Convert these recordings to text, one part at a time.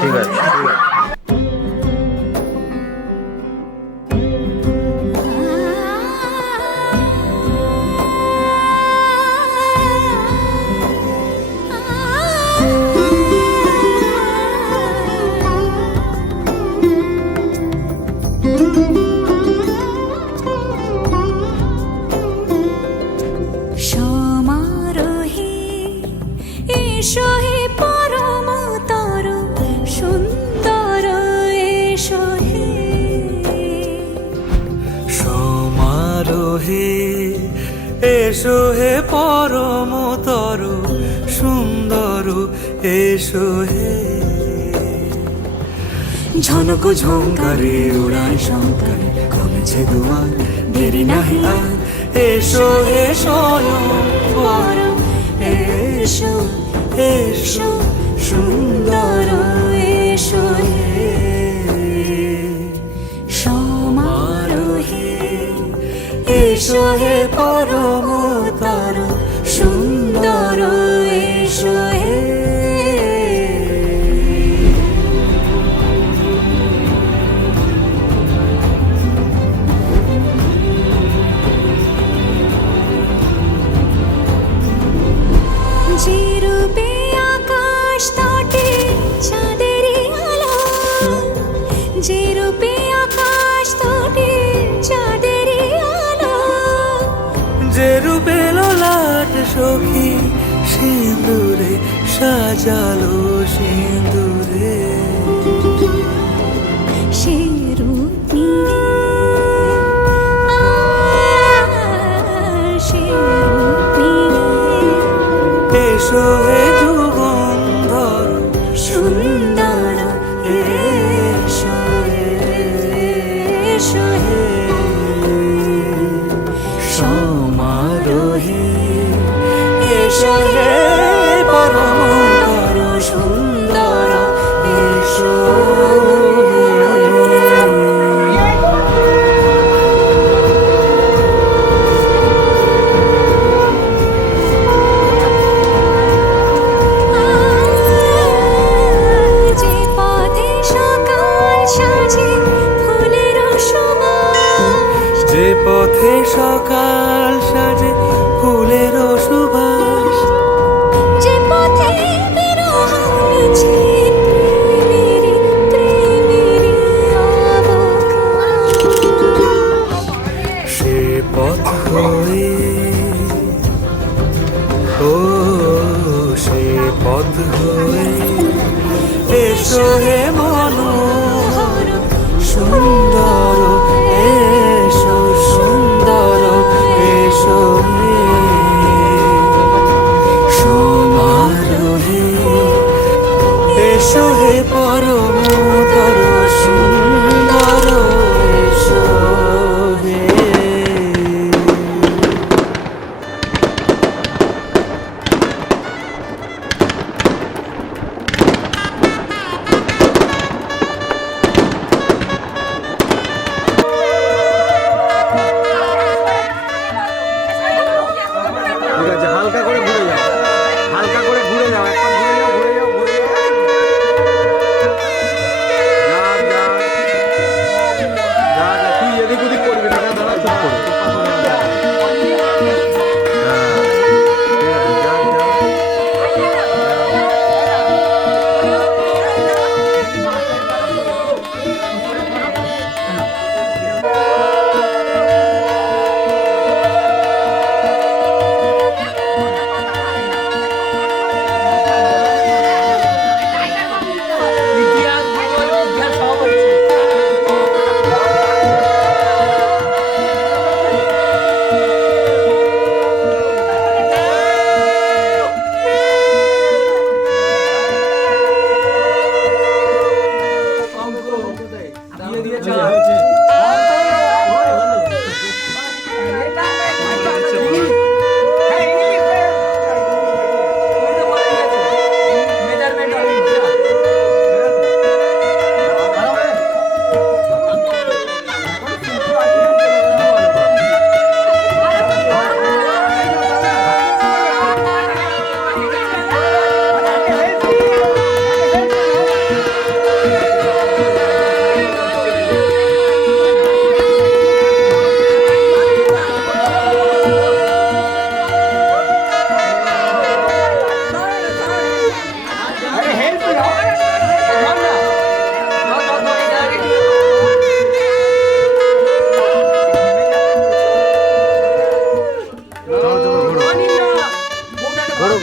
ঠিক আছে। সমারোহে এসো হে পরমতর সুন্দর এসো হে। সমারোহে এসো হে পরমতর সুন্দর এসো হে। ঝনক ঝঙ্কারে উড়ায় শঙ্কারে কমেছে দুয়ার দেরি নাহি আর। এসো হে স্বয়ং বর এসো এসো সুন্দর এসো হে। সমারোহে এসো হে পরমতর সুন্দর এসো হে। যে রূপে আকাশ তটে চাঁদেরই আলো, যে রূপে আকাশ তটে চাঁদেরই আলো। যে রূপে ললাট সখী সিঁদুরে সাজালো সিঁদুরে। সে রূপ নিয়ে সে রূপ নিয়ে এসো হে যুগন্ধর সুন্দর এসো এসো হে। সমারোহে এসো হে পরমতর সুন্দর এসো যে পথে সকাল সাজে ফুলের সুবাস, যে পথে সকাল সাজে ফুলের সুবাস। যে পথে বিরহ মিছে প্রেমেরই প্রেমেরই অবকাশ। সে পথ হয়ে ও সে পথ হয়ে এসো হে মনোহর সুন্দর এসো সুন্দর এসো হে। সমারোহে এসো হে পরমতর সুন্দর এসো হে। ঠিক আছে, হালকা করে ঘুরে যাও, হালকা করে ঘুরে যাও, একবার ঘুরে যাও, ঘুরে যাও, ঘুরে যাও।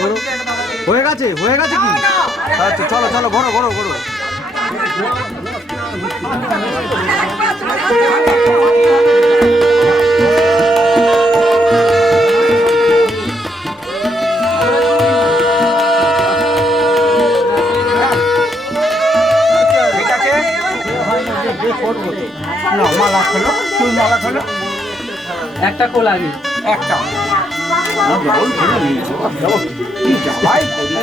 ঘোরো। হয়ে গেছে কি? আচ্ছা চলো চলো ঘোরো ঘোরো ঘোরো। না মালা খোলো, তুই মালা খোলো। একটা কোল আগে একটা কি যাবাই করি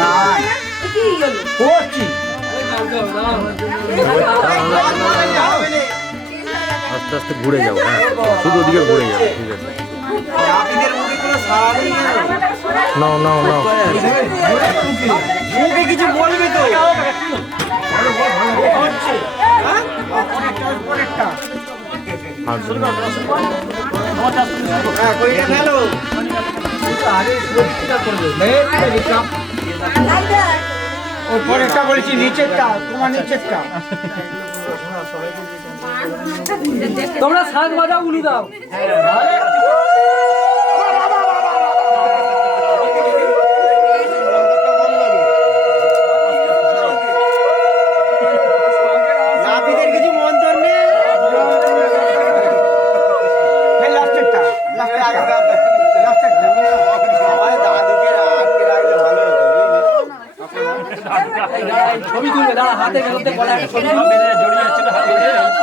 না করছি। আস্তে আস্তে ঘুরে যাও, হ্যাঁ শুধু ওদিকে ঘুরে যাও। ঠিক আছে নাও নাও নাও। মুখে কিছু বলবি তো? হাত ধরে নাও। পরেরটা বলেছি নিচেরটা, তোমার নিচেরটা। তোমরা শাক বাজাও উলু দাও নাপিতের কিছু মন্তর নেই। লাস্টেরটা ছবি তুলবে দাঁড়া হাতে বেরোতে বলা একটা ছবি জড়িয়ে যাচ্ছে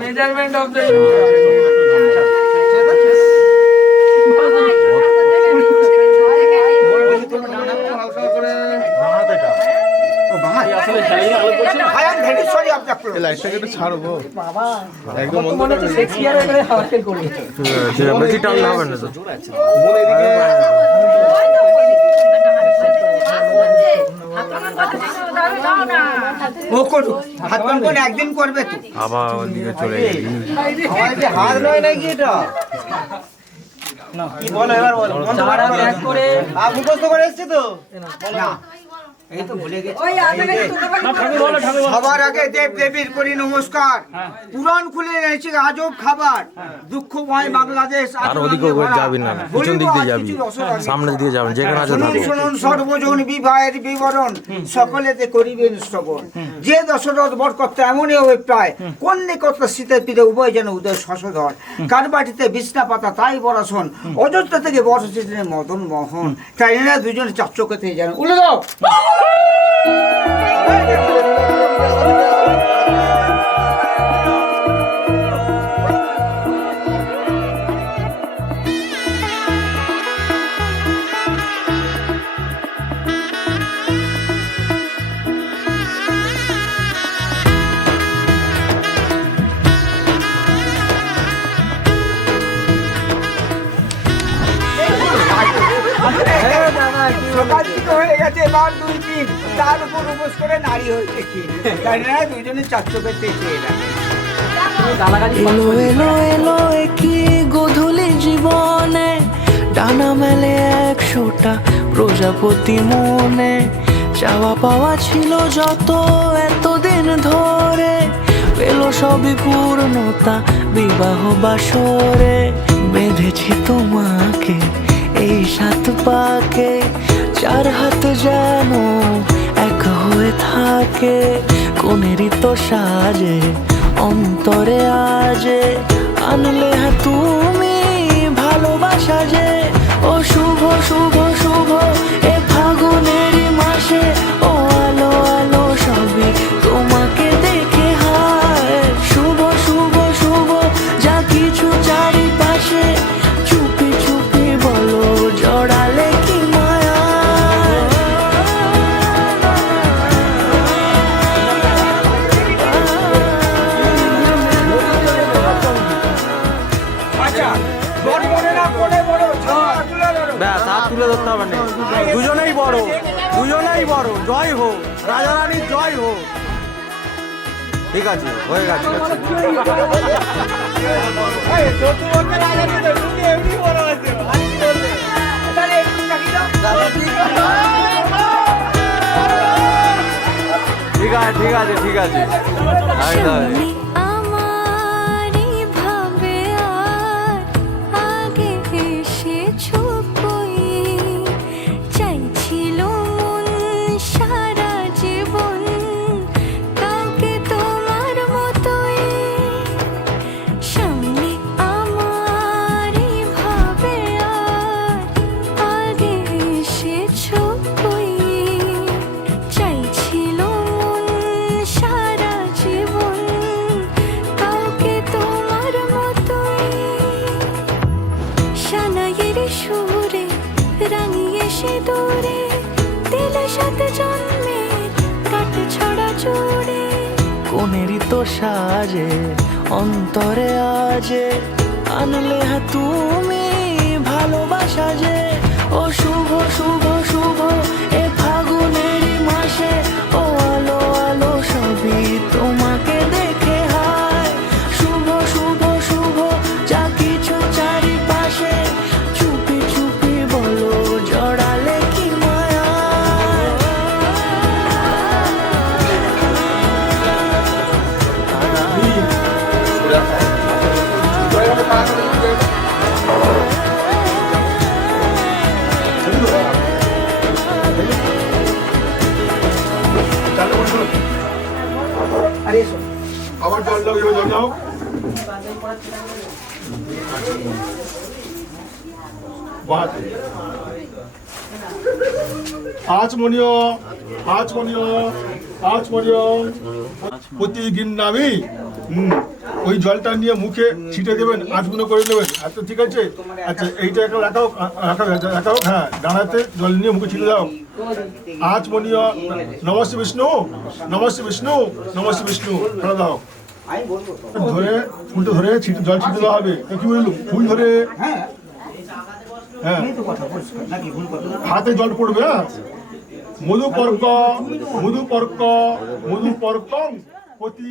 মেজারমেন্ট অফ দ্য বেশি টানলে হবে না তো। ও করুক, হাত পান একদিন করবে তো। আবার ওদিকে চলে গেলি। হাত নয় নাকি এটা? কি বলো এবার বলো। মুখস্থ করে এসছে তো? না এই তো ভুলে গেছি। সবার আগে দেব দেবীর করি নমস্কার। পুরাণ খুলে এনেছি আজব খাবার। দুঃখময় বাংলাদেশ আর ওদিকে যাবি না, পিছন দিক দিয়ে যাবি, সামনের দিকে যাবেন, যেখানে আছে থাকো। শুনুন সর্বজন বিবাহের বিবরণ, সকলেতে করিবেন শ্রবণ। যে দশরথ বরকর্তা এমনই অভিপ্রায়, কন্যে কর্তা শীতের পিঠে উভয় যেন উদয় শশধর। কারবাটিতে বিছনা পাতা তাই বরাসন, অযোধ্যা থেকে বর্ষিলেন মদন মোহন। তাই এরা দুজনে চাপচকেতে যেন উলে দাও। সকাল থেকে হয়ে গেছে এবার 2-3, তার উপর উপোস করে নারী হয়েছে কি? তাই না দুজনে চারচোখে চেয়ে এলো এলো এলো কি গোধূলি জীবনে, ডানা মেলে 100টা প্রজাপতি মনে। চাওয়া পাওয়া ছিল যত এতদিন ধরে, পেল সবই পূর্ণতা বিবাহ বাসরে। বেঁধেছি তোমাকে এই 7 পাকে, 4 হাত যেন এক হয়ে থাকে। কোনেরই তো সাজে অন্তরে আজে, আনলে তুমি ভালোবাসা যে। ও শুভ শুভ শুভ এ ফাগুনেরই মাসে, ও আলো আলো সবই তোমাকে দেখে হায়। শুভ শুভ শুভ যা কিছু চারিপাশে, চুপি চুপি বলো জড়ালে কি মায়া। আচ্ছা বড় মনে না করে বড় ঝাড়ুলা ধরো। ব্যাস হাত তুলে ধরতে হবে না, দুজনেই বড়, দুজনেই বড়। জয় হোক, রাজা রানীর জয় হোক। ঠিক আছে, হয়ে গেছে। এই তো বলতে রাজা তো তুমি এমনি বড় আছে। তাহলে একটু চাকি দাও। ঠিক আছে ঠিক আছে ঠিক আছে। শুনি আমার সাজে অন্তরে আজে আনলে হ্যাঁ তুমি ভালোবাসা যে ও শুভ শুভ শুভ এ ফাগুনেরই মাসে ও আলো আলো সবই তোমাকে দেখে হায় শুভ শুভ শুভ যা কিছু চারিপাশে চুপি চুপি বলো জড়ালে কি মায়া আরে এসো আবার জল দাও জল দাও আচমনীয় আচমনীয় আচমনীয় প্রতি গিন্নামি ওই জলটা নিয়ে মুখে ছিটে দেবেন আচমনে করে নেবেন আচ্ছা ঠিক আছে আচ্ছা এইটা একটা রাখাও রাখাও হ্যাঁ ডানাতে জল নিয়ে মুখে ছিটে দাও আচমনীয় নমস্তে বিষ্ণু নমস্তে বিষ্ণু নমস্তে বিষ্ণু ফেলে দাও আমি বলবো তো ধরে ফুলটা ধরে জল ছিটে দেওয়া হবে তা কি বললুম ফুল ধরে হ্যাঁ হ্যাঁ এই তো কথা পরিষ্কার নাকি ভুল কথা হাতে জল পড়বে হ্যাঁ মধুপর্ক মধুপর্ক মধুপর্কং প্রতি